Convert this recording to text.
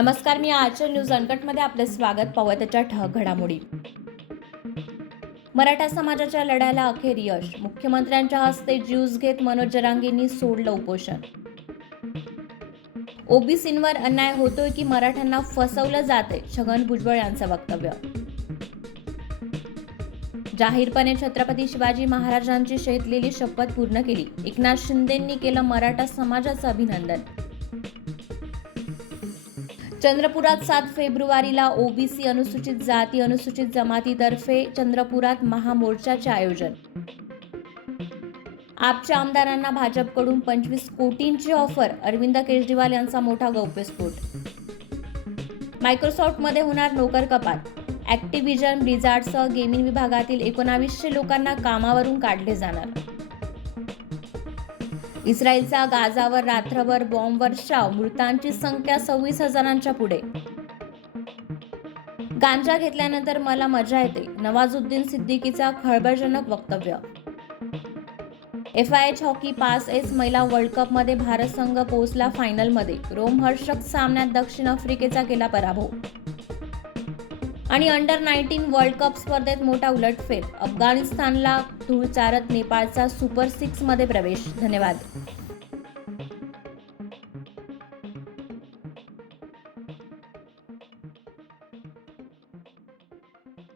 नमस्कार, मी आजच्या न्यूज अनकटमध्ये आपले स्वागत. पाहूया त्याच्या ठळक घडामोडी. मराठा समाजाच्या लढ्याला अखेर यश. मुख्यमंत्र्यांच्या हस्ते ज्यूस घेत मनोज जरांगेंनी सोडलं उपोषण. ओबीसींवर अन्याय होतोय की मराठ्यांना फसवलं जाते, छगन भुजबळ यांचं वक्तव्य. जाहीरपणे छत्रपती शिवाजी महाराजांची शेतलेली शपथ पूर्ण केली. एकनाथ शिंदेंनी केलं मराठा समाजाचं अभिनंदन. चंद्रपुरात 7 फेब्रुवारीला ओबीसी अनुसूचित जाती अनुसूचित जमातीतर्फे चंद्रपुरात महामोर्चाचे आयोजन. आपच्या आमदारांना भाजपकडून 25 कोटींची ऑफर. अरविंद केजरीवाल यांचा मोठा गौप्यस्फोट. मायक्रोसॉफ्टमध्ये होणार नोकर कपात. ॲक्टिव्हिजन ब्लिझार्डसह गेमिंग विभागातील 1900 लोकांना कामावरून काढले जाणार. इस्रायलचा गाझावर रात्रभर बॉम्ब वर्षाव. मृतांची संख्या 26,000च्या पुढे. गांजा घेतल्यानंतर मला मजा येते. नवाजुद्दीन सिद्दीकीचा खळबळजनक वक्तव्य. FIH हॉकी 5S महिला वर्ल्ड कपमध्ये भारत संघ पोहोचला फायनलमध्ये. रोमहर्षक सामन्यात दक्षिण आफ्रिकेचा केला पराभव. आणि अंडर-19 वर्ल्ड कप स्पर्धेत मोठा उलटफेर. अफगाणिस्तानला धूळ चारत नेपाळचा सुपर 6 मध्ये प्रवेश. धन्यवाद.